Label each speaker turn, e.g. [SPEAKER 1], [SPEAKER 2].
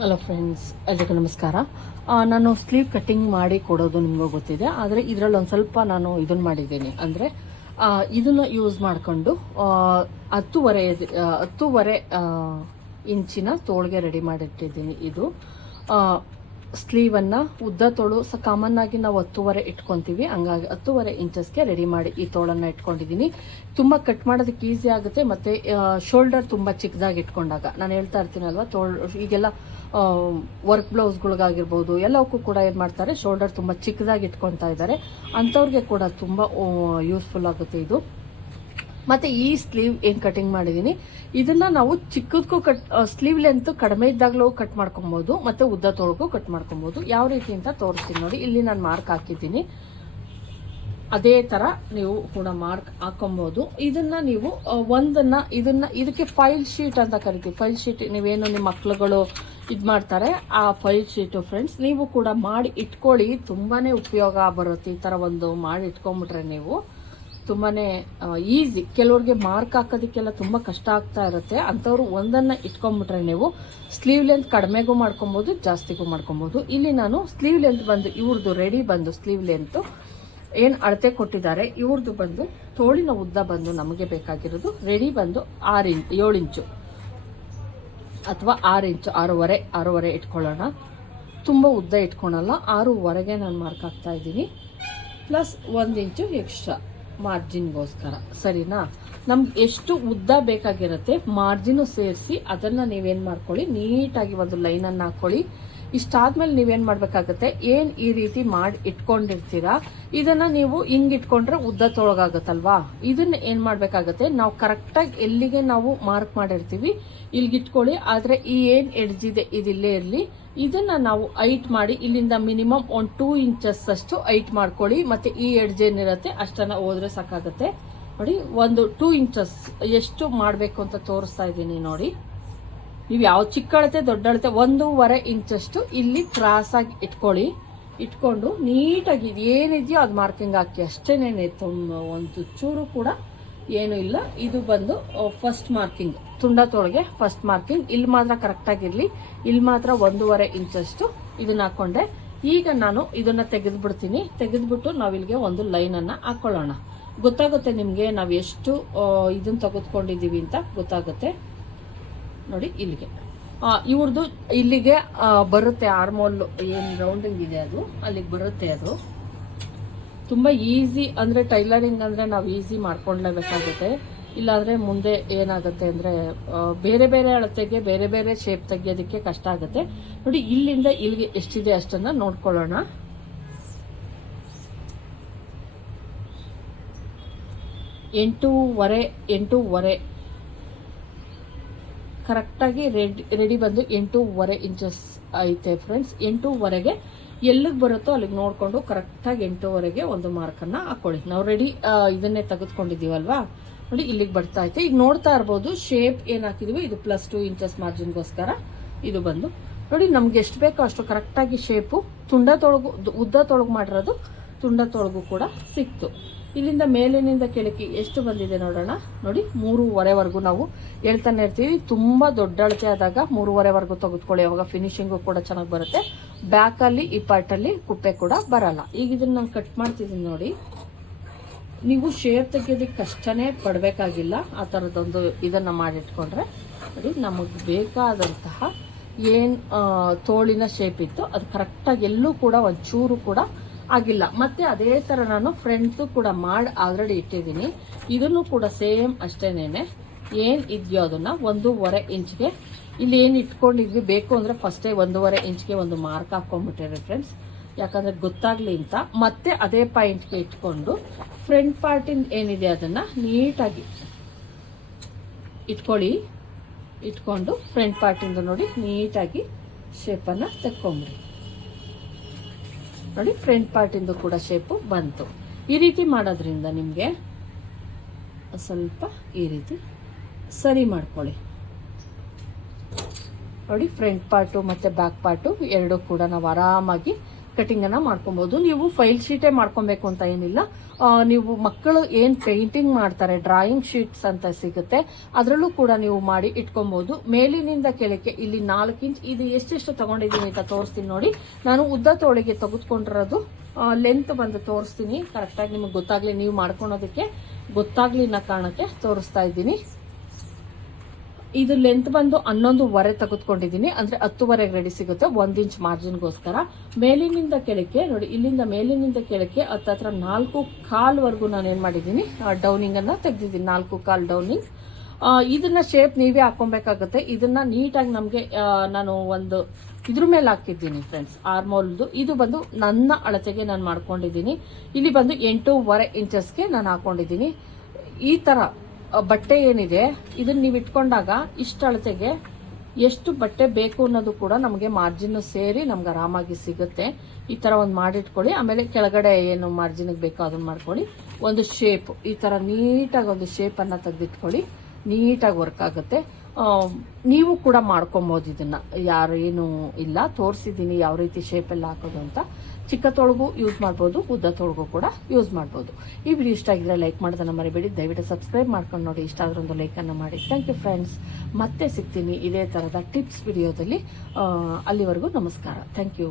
[SPEAKER 1] Hello friends ಎಲ್ರಿಗೂ ನಮಸ್ಕಾರ. ನಾನು ಸ್ಲೀವ್ ಕಟ್ಟಿಂಗ್ ಮಾಡಿ ಕೊಡೋದು ನಿಮಗೂ ಗೊತ್ತಿದೆ. ಆದರೆ ಇದರಲ್ಲಿ ಒಂದು ಸ್ವಲ್ಪ ನಾನು ಇದನ್ನು ಮಾಡಿದ್ದೀನಿ. ಅಂದರೆ ಇದನ್ನು ಯೂಸ್ ಮಾಡಿಕೊಂಡು ಹತ್ತೂವರೆ ಹತ್ತುವರೆ ಇಂಚಿನ ತೋಳಿಗೆ ರೆಡಿ ಮಾಡಿಟ್ಟಿದ್ದೀನಿ ಇದು. ಸ್ಲೀವನ್ನು ಉದ್ದ ತೋಳು, ಸ ಕಾಮನ್ ಆಗಿ ನಾವು ಹತ್ತುವರೆ ಇಟ್ಕೊತೀವಿ. ಹಂಗಾಗಿ ಹತ್ತುವರೆ ಇಂಚಸ್ಗೆ ರೆಡಿ ಮಾಡಿ ಈ ತೋಳನ್ನು ಇಟ್ಕೊಂಡಿದ್ದೀನಿ. ತುಂಬ ಕಟ್ ಮಾಡೋದಕ್ಕೆ ಈಸಿ ಆಗುತ್ತೆ. ಮತ್ತು ಶೋಲ್ಡರ್ ತುಂಬ ಚಿಕ್ಕದಾಗಿ ಇಟ್ಕೊಂಡಾಗ. ನಾನು ಹೇಳ್ತಾ ಇರ್ತೀನಲ್ವ, ತೋಳ್, ಈಗೆಲ್ಲ ವರ್ಕ್ ಬ್ಲೌಸ್ಗಳಿಗಾಗಿರ್ಬೋದು ಎಲ್ಲವಕ್ಕೂ ಕೂಡ ಏನು ಮಾಡ್ತಾರೆ ಶೋಲ್ಡರ್ ತುಂಬ ಚಿಕ್ಕದಾಗಿ ಇಟ್ಕೊತಾ ಇದ್ದಾರೆ. ಅಂಥವ್ರಿಗೆ ಕೂಡ ತುಂಬ ಯೂಸ್ಫುಲ್ ಆಗುತ್ತೆ ಇದು. ಮತ್ತು ಈ ಸ್ಲೀವ್ ಏನು ಕಟಿಂಗ್ ಮಾಡಿದ್ದೀನಿ ಇದನ್ನ ನಾವು ಚಿಕ್ಕದಕ್ಕೂ ಕಟ್ ಸ್ಲೀವ್ ಲೆಂತ್ ಕಡಿಮೆ ಇದ್ದಾಗಲೂ ಕಟ್ ಮಾಡ್ಕೊಬೋದು, ಮತ್ತು ಉದ್ದ ತೋಳ್ಗೂ ಕಟ್ ಮಾಡ್ಕೊಬೋದು. ಯಾವ ರೀತಿ ಅಂತ ತೋರಿಸ್ತೀನಿ ನೋಡಿ, ಇಲ್ಲಿ ನಾನು ಮಾರ್ಕ್ ಹಾಕಿದ್ದೀನಿ. ಅದೇ ಥರ ನೀವು ಕೂಡ ಮಾರ್ಕ್ ಹಾಕೊಬೋದು. ಇದನ್ನ ನೀವು ಒಂದನ್ನ, ಇದನ್ನ, ಇದಕ್ಕೆ ಫೈಲ್ ಶೀಟ್ ಅಂತ ಕರಿತೀವಿ. ಫೈಲ್ ಶೀಟ್, ನೀವೇನು ನಿಮ್ಮ ಮಕ್ಳುಗಳು ಇದು ಮಾಡ್ತಾರೆ, ಆ ಫೈಲ್ ಶೀಟು ಫ್ರೆಂಡ್ಸ್, ನೀವು ಕೂಡ ಮಾಡಿ ಇಟ್ಕೊಳ್ಳಿ. ತುಂಬಾನೇ ಉಪಯೋಗ ಬರುತ್ತೆ ಈ ಥರ ಒಂದು ಮಾಡಿ ಇಟ್ಕೊಂಡ್ಬಿಟ್ರೆ ನೀವು. ತುಂಬಾನೇ ಈಸಿ ಕೆಲವ್ರಿಗೆ ಮಾರ್ಕ್ ಹಾಕೋದಕ್ಕೆಲ್ಲ ತುಂಬ ಕಷ್ಟ ಆಗ್ತಾ ಇರುತ್ತೆ. ಅಂಥವ್ರು ಒಂದನ್ನು ಇಟ್ಕೊಂಡ್ಬಿಟ್ರೆ ನೀವು ಸ್ಲೀವ್ ಲೆಂತ್ ಕಡಿಮೆಗೂ ಮಾಡ್ಕೊಬೋದು, ಜಾಸ್ತಿಗೂ ಮಾಡ್ಕೊಬೋದು. ಇಲ್ಲಿ ನಾನು ಸ್ಲೀವ್ ಲೆಂತ್ ಬಂದು ಇವ್ರದ್ದು ರೆಡಿ ಬಂದು ಸ್ಲೀವ್ ಲೆಂತು ಏನು ಅಳತೆ ಕೊಟ್ಟಿದ್ದಾರೆ ಇವ್ರದ್ದು ಬಂದು ತೋಳಿನ ಉದ್ದ ಬಂದು ನಮಗೆ ಬೇಕಾಗಿರೋದು ರೆಡಿ ಬಂದು ಆರು ಇಂಚ್ ಏಳು ಇಂಚು ಅಥವಾ ಆರು ಇಂಚು, ಆರೂವರೆ ಆರೂವರೆ ಇಟ್ಕೊಳ್ಳೋಣ. ತುಂಬ ಉದ್ದ ಇಟ್ಕೊಳಲ್ಲ, ಆರೂವರೆಗೆ ನಾನು ಮಾರ್ಕ್ ಹಾಕ್ತಾ ಇದ್ದೀನಿ. ಪ್ಲಸ್ ಒಂದು ಇಂಚು ಎಕ್ಸ್ಟ್ರಾ ಮಾರ್ಜಿನ್ಗೋಸ್ಕರ. ಸರಿನಾ? ನಮ್ಗೆ ಎಷ್ಟು ಉದ್ದ ಬೇಕಾಗಿರುತ್ತೆ, ಮಾರ್ಜಿನು ಸೇರಿಸಿ ಅದನ್ನು ನೀವೇನು ಮಾಡ್ಕೊಳ್ಳಿ, ನೀಟಾಗಿ ಒಂದು ಲೈನನ್ನು ಹಾಕ್ಕೊಳ್ಳಿ ಇಷ್ಟಾದ್ಮೇಲೆ ನೀವೇನು ಮಾಡಬೇಕಾಗುತ್ತೆ? ಏನು ಈ ರೀತಿ ಮಾಡಿ ಇಟ್ಕೊಂಡಿರ್ತೀರಾ? ಇದನ್ನ ನೀವು ಹಿಂಗ್ ಇಟ್ಕೊಂಡ್ರೆ ಉದ್ದ ತೊಳಗಾಗತ್ತಲ್ವಾ ಇದನ್ನ ಏನು ಮಾಡಬೇಕಾಗುತ್ತೆ? ನಾವು ಕರೆಕ್ಟಾಗಿ ಎಲ್ಲಿಗೆ ನಾವು ಮಾರ್ಕ್ ಮಾಡಿರ್ತೀವಿ ಇಟ್ಕೊಳ್ಳಿ, ಆದರೆ ಈ ಏನು ಎಡ್ಜಿದೆ ಇದಿಲ್ಲೇ ಇರಲಿ. ಇದನ್ನ ನಾವು ಐಟ್ ಮಾಡಿ, ಇಲ್ಲಿಂದ ಮಿನಿಮಮ್ ಒಂದು ಟೂ ಇಂಚಸ್ ಅಷ್ಟು ಐಟ್ ಮಾಡ್ಕೊಳ್ಳಿ, ಮತ್ತೆ ಈ ಎಡ್ಜ್ ಏನಿರುತ್ತೆ, ಅಷ್ಟನ್ನ ಹೋದ್ರೆ ಸಾಕಾಗುತ್ತೆ. ನೋಡಿ, ಒಂದು ಟೂ ಇಂಚಸ್ ಎಷ್ಟು ಮಾಡಬೇಕು ಅಂತ ತೋರಿಸ್ತಾ ಇದ್ದೀನಿ ನೋಡಿ. ನೀವು ಯಾವ ಚಿಕ್ಕ ಅಳತೆ, ದೊಡ್ಡ ಅಳತೆ, ಒಂದೂವರೆ ಇಂಚಷ್ಟು ಇಲ್ಲಿ ಕ್ರಾಸಾಗಿ ಇಟ್ಕೊಳ್ಳಿ. ಇಟ್ಕೊಂಡು ನೀಟಾಗಿ ಇದು ಏನಿದೆಯೋ ಅದು ಮಾರ್ಕಿಂಗ್ ಹಾಕಿ. ಅಷ್ಟೇ ಒಂದು ಚೂರು ಕೂಡ ಏನು ಇಲ್ಲ. ಇದು ಬಂದು ಫಸ್ಟ್ ಮಾರ್ಕಿಂಗ್. ತುಂಡ ತೊಳಗೆ ಫಸ್ಟ್ ಮಾರ್ಕಿಂಗ್. ಇಲ್ಲಿ ಮಾತ್ರ ಕರೆಕ್ಟಾಗಿರಲಿ ಇಲ್ಲಿ ಮಾತ್ರ ಒಂದೂವರೆ ಇಂಚಷ್ಟು ಇದನ್ನ ಹಾಕೊಂಡೆ. ಈಗ ನಾನು ಇದನ್ನ ತೆಗೆದ್ಬಿಡ್ತೀನಿ. ತೆಗೆದ್ಬಿಟ್ಟು ನಾವಿಲ್ಲಿಗೆ ಒಂದು ಲೈನನ್ನು ಹಾಕೊಳ್ಳೋಣ. ಗೊತ್ತಾಗುತ್ತೆ ನಿಮಗೆ ನಾವು ಎಷ್ಟು ಇದನ್ನ ತೆಗೆದುಕೊಂಡಿದ್ದೀವಿ ಅಂತ ಗೊತ್ತಾಗುತ್ತೆ. ನೋಡಿ, ಇಲ್ಲಿಗೆ. ಇವ್ರದ್ದು ಇಲ್ಲಿಗೆ ಬರುತ್ತೆ ಆರ್ಮೋಲ್ ಏನು ರೌಂಡಿಂಗ್ ಇದೆ ಅದು. ಅಲ್ಲಿಗೆ ಬರುತ್ತೆ ಅದು. ತುಂಬ ಈಸಿ ಅಂದರೆ ಟೈಲರಿಂಗ್ ಅಂದರೆ ನಾವು ಈಸಿ ಮಾಡ್ಕೊಳ್ಳೇಬೇಕಾಗುತ್ತೆ ಇಲ್ಲಾಂದರೆ ಮುಂದೆ ಏನಾಗುತ್ತೆ ಅಂದರೆ ಬೇರೆ ಬೇರೆ ಅಳತೆಗೆ ಬೇರೆ ಬೇರೆ ಶೇಪ್ ತೆಗಿಯೋದಕ್ಕೆ ಕಷ್ಟ ಆಗುತ್ತೆ. ನೋಡಿ, ಇಲ್ಲಿಂದ ಇಲ್ಲಿಗೆ ಎಷ್ಟಿದೆ ಅಷ್ಟನ್ನು ನೋಡ್ಕೊಳ್ಳೋಣ. ಎಂಟೂವರೆ ಎಂಟೂವರೆ ಕರೆಕ್ಟಾಗಿ ರೆಡಿ ರೆಡಿ ಬಂದು ಎಂಟೂವರೆ ಇಂಚಸ್ ಐತೆ ಫ್ರೆಂಡ್ಸ್ ಎಂಟೂವರೆಗೆ ಎಲ್ಲಿಗೆ ಬರುತ್ತೋ ಅಲ್ಲಿಗೆ ನೋಡಿಕೊಂಡು ಕರೆಕ್ಟಾಗಿ ಎಂಟೂವರೆಗೆ ಒಂದು ಮಾರ್ಕನ್ನು ಹಾಕೊಳ್ಳಿ. ನಾವು ರೆಡಿ ಇದನ್ನೇ ತೆಗೆದುಕೊಂಡಿದ್ದೀವಲ್ವಾ? ನೋಡಿ, ಇಲ್ಲಿಗೆ ಬರ್ತಾ ಐತೆ. ಈಗ ನೋಡ್ತಾ ಇರ್ಬೋದು ಶೇಪ್ ಏನು ಹಾಕಿದೀವಿ? ಇದು ಪ್ಲಸ್ ಟೂ ಇಂಚಸ್ ಮಾರ್ಜಿನ್ಗೋಸ್ಕರ ಇದು ಬಂದು. ನೋಡಿ, ನಮ್ಗೆ ಎಷ್ಟು ಬೇಕೋ ಅಷ್ಟು ಕರೆಕ್ಟಾಗಿ ಶೇಪು ತುಂಡ ತೊಳಗು, ಉದ್ದ ತೊಳಗು ಮಾಡಿರೋದು ತುಂಡ ತೊಳಗು ಕೂಡ ಸಿಕ್ತು. ಇಲ್ಲಿಂದ ಮೇಲಿನಿಂದ ಕೆಳಕ್ಕೆ ಎಷ್ಟು ಬಂದಿದೆ ನೋಡೋಣ. ನೋಡಿ, ಮೂರುವರೆವರೆಗೂ ನಾವು ಹೇಳ್ತಾನೆ ಇರ್ತೀವಿ. ತುಂಬ ದೊಡ್ಡ ಅಳತೆ ಆದಾಗ ಮೂರುವರೆವರೆಗೂ ತೆಗೆದುಕೊಳ್ಳಿ. ಅವಾಗ ಫಿನಿಶಿಂಗು ಕೂಡ ಚೆನ್ನಾಗಿ ಬರುತ್ತೆ. ಬ್ಯಾಕಲ್ಲಿ ಈ ಪಾರ್ಟಲ್ಲಿ ಕುಪ್ಪೆ ಕೂಡ ಬರಲ್ಲ. ಈಗ ಇದನ್ನ ನಾನು ಕಟ್ ಮಾಡ್ತಿದ್ದೀನಿ ನೋಡಿ. ನೀವು ಶೇರ್ ತೆಗಿಯೋದಕ್ಕೆ ಕಷ್ಟನೇ ಪಡಬೇಕಾಗಿಲ್ಲ. ಆ ಥರದೊಂದು ಇದನ್ನು ಮಾಡಿಟ್ಕೊಂಡ್ರೆ. ನೋಡಿ, ನಮಗೆ ಬೇಕಾದಂತಹ ಏನು ತೋಳಿನ ಶೇಪ್ ಇತ್ತು, ಅದು ಕರೆಕ್ಟಾಗಿ ಎಲ್ಲೂ ಕೂಡ ಒಂಚೂರು ಕೂಡ ಆಗಿಲ್ಲ. ಮತ್ತೆ ಅದೇ ಥರ ನಾನು ಫ್ರಂಟ್ ಕೂಡ ಮಾಡಿ ಆಲ್ರೆಡಿ ಇಟ್ಟಿದ್ದೀನಿ. ಇದನ್ನು ಕೂಡ ಸೇಮ್ ಅಷ್ಟೇನೆ ಏನು ಇದೆಯೋ ಅದನ್ನು ಒಂದೂವರೆ ಇಂಚ್ಗೆ. ಇಲ್ಲಿ ಏನು ಇಟ್ಕೊಂಡಿದ್ವಿ? ಬೇಕು ಅಂದರೆ ಫಸ್ಟೇ ಒಂದೂವರೆ ಇಂಚ್ಗೆ ಒಂದು ಮಾರ್ಕ್ ಹಾಕ್ಕೊಂಡ್ಬಿಟ್ಟಿರಿ ಫ್ರೆಂಡ್ಸ್ ಯಾಕಂದರೆ ಗೊತ್ತಾಗಲಿ ಅಂತ. ಮತ್ತೆ ಅದೇ ಪಾಯಿಂಟ್ಗೆ ಇಟ್ಕೊಂಡು ಫ್ರಂಟ್ ಪಾರ್ಟಿಂದ ಏನಿದೆ ಅದನ್ನು ನೀಟಾಗಿ ಇಟ್ಕೊಳ್ಳಿ. ಇಟ್ಕೊಂಡು ಫ್ರಂಟ್ ಪಾರ್ಟಿಂದ ನೋಡಿ ನೀಟಾಗಿ ಶೇಪನ್ನು ತೆಕ್ಕೊಂಬಿಡಿ. ನೋಡಿ ಫ್ರಂಟ್ ಪಾರ್ಟಿಂದು ಕೂಡ ಶೇಪು ಬಂತು. ಈ ರೀತಿ ಮಾಡೋದ್ರಿಂದ ನಿಮಗೆ ಸ್ವಲ್ಪ ಈ ರೀತಿ ಸರಿ ಮಾಡ್ಕೊಳ್ಳಿ. ನೋಡಿ ಫ್ರಂಟ್ ಪಾರ್ಟು ಮತ್ತು ಬ್ಯಾಕ್ ಪಾರ್ಟು ಎರಡೂ ಕೂಡ ನಾವು ಆರಾಮಾಗಿ ಕಟಿಂಗನ್ನು ಮಾಡ್ಕೊಬೋದು. ನೀವು ಫೈಲ್ ಶೀಟೇ ಮಾಡ್ಕೊಬೇಕು ಅಂತ ಏನಿಲ್ಲ. ನೀವು ಮಕ್ಕಳು ಏನು ಪೇಂಟಿಂಗ್ ಮಾಡ್ತಾರೆ ಡ್ರಾಯಿಂಗ್ ಶೀಟ್ಸ್ ಅಂತ ಸಿಗುತ್ತೆ, ಅದರಲ್ಲೂ ಕೂಡ ನೀವು ಮಾಡಿ ಇಟ್ಕೊಬೋದು. ಮೇಲಿನಿಂದ ಕೆಳಕ್ಕೆ ಇಲ್ಲಿ ನಾಲ್ಕು ಇಂಚ್, ಇದು ಎಷ್ಟೆಷ್ಟು ತಗೊಂಡಿದ್ದೀನಿ ಅಂತ ತೋರಿಸ್ತೀನಿ ನೋಡಿ. ನಾನು ಉದ್ದ ತೋಳಿಗೆ ತೆಗೆದುಕೊಂಡಿರೋದು ಲೆಂತ್ ಬಂದು ತೋರಿಸ್ತೀನಿ. ಕರೆಕ್ಟಾಗಿ ನಿಮಗೆ ಗೊತ್ತಾಗ್ಲಿ, ನೀವು ಮಾಡ್ಕೊಳೋದಕ್ಕೆ ಗೊತ್ತಾಗ್ಲಿ ಅನ್ನೋ ಕಾರಣಕ್ಕೆ ತೋರಿಸ್ತಾ ಇದ್ದೀನಿ. ಇದು ಲೆಂತ್ ಬಂದು ಹನ್ನೊಂದುವರೆ ತೆಗೆದುಕೊಂಡಿದ್ದೀನಿ. ಅಂದ್ರೆ ಹತ್ತುವರೆಗೆ ರೆಡಿ ಸಿಗುತ್ತೆ ಒಂದ್ ಇಂಚ್ ಮಾರ್ಜಿನ್ಗೋಸ್ಕರ ಮೇಲಿನಿಂದ ಕೆಳಕ್ಕೆ ನೋಡಿ ಇಲ್ಲಿಂದ ಮೇಲಿನಿಂದ ಕೆಳಕ್ಕೆ ಹತ್ತತ್ರ ನಾಲ್ಕು ಕಾಲ್ವರೆಗೂ ನಾನು ಏನು ಮಾಡಿದ್ದೀನಿ ಡೌನಿಂಗ್ ಅನ್ನ ತೆಗೆದಿದ್ದೀನಿ ನಾಲ್ಕು ಕಾಲ್ ಡೌನಿಂಗ್ ಇದನ್ನ ಶೇಪ್ ನೀವೇ ಹಾಕೊಬೇಕಾಗುತ್ತೆ ಇದನ್ನ ನೀಟಾಗಿ ನಮಗೆ ನಾನು ಒಂದು ಇದ್ರ ಮೇಲೆ ಹಾಕಿದ್ದೀನಿ ಫ್ರೆಂಡ್ಸ್ ಆರ್ಮೋಲ್ದು ಇದು ಬಂದು ನನ್ನ ಅಳತೆಗೆ ನಾನು ಮಾಡ್ಕೊಂಡಿದ್ದೀನಿ. ಇಲ್ಲಿ ಬಂದು ಎಂಟೂವರೆ ಇಂಚಸ್ಗೆ ನಾನು ಹಾಕೊಂಡಿದ್ದೀನಿ. ಈ ಆ, ಬಟ್ಟೆ ಏನಿದೆ ಇದನ್ನ ನೀವು ಇಟ್ಕೊಂಡಾಗ ಇಷ್ಟು ಅಳತೆಗೆ ಎಷ್ಟು ಬಟ್ಟೆ ಬೇಕು ಅನ್ನೋದು ಕೂಡ ನಮಗೆ ಮಾರ್ಜಿನ್ ಸೇರಿ ನಮ್ಗೆ ಆರಾಮಾಗಿ ಸಿಗುತ್ತೆ. ಈ ತರ ಒಂದು ಮಾಡಿಟ್ಕೊಳ್ಳಿ, ಆಮೇಲೆ ಕೆಳಗಡೆ ಏನು ಮಾರ್ಜಿನ್ಗೆ ಬೇಕೋ ಅದನ್ನ ಮಾಡ್ಕೊಳ್ಳಿ. ಒಂದು ಶೇಪ್ ಈ ತರ ನೀಟಾಗಿ ಒಂದು ಶೇಪ್ ಅನ್ನ ತೆಗೆದಿಟ್ಕೊಳ್ಳಿ. ನೀಟಾಗಿ ವರ್ಕ್ ಆಗುತ್ತೆ. ನೀವು ಕೂಡ ಮಾಡ್ಕೊಬೋದು ಇದನ್ನ. ಯಾರು ಇಲ್ಲ, ತೋರಿಸಿದ್ದೀನಿ ಯಾವ ರೀತಿ ಶೇಪೆಲ್ಲ ಹಾಕೋದು ಅಂತ. ಚಿಕ್ಕ ತೊಳಗು ಯೂಸ್ ಮಾಡ್ಬೋದು ಉದ್ದ ತೊಳಗು ಕೂಡ ಯೂಸ್ ಮಾಡ್ಬೋದು. ಈ ವಿಡಿಯೋ ಇಷ್ಟ ಆಗಿದ್ರೆ ಲೈಕ್ ಮಾಡೋದನ್ನ ಮರಿಬೇಡಿ. ದಯವಿಟ್ಟು ಸಬ್ಸ್ಕ್ರೈಬ್ ಮಾಡ್ಕೊಂಡು ನೋಡಿ. ಇಷ್ಟ ಆದ್ರೆ ಒಂದು ಲೈಕನ್ನು ಮಾಡಿ. ಥ್ಯಾಂಕ್ ಯು ಫ್ರೆಂಡ್ಸ್ ಮತ್ತೆ ಸಿಗ್ತೀನಿ ಇದೇ ಥರದ ಟಿಪ್ಸ್ ವಿಡಿಯೋದಲ್ಲಿ ಅಲ್ಲಿವರೆಗೂ ನಮಸ್ಕಾರ. Thank you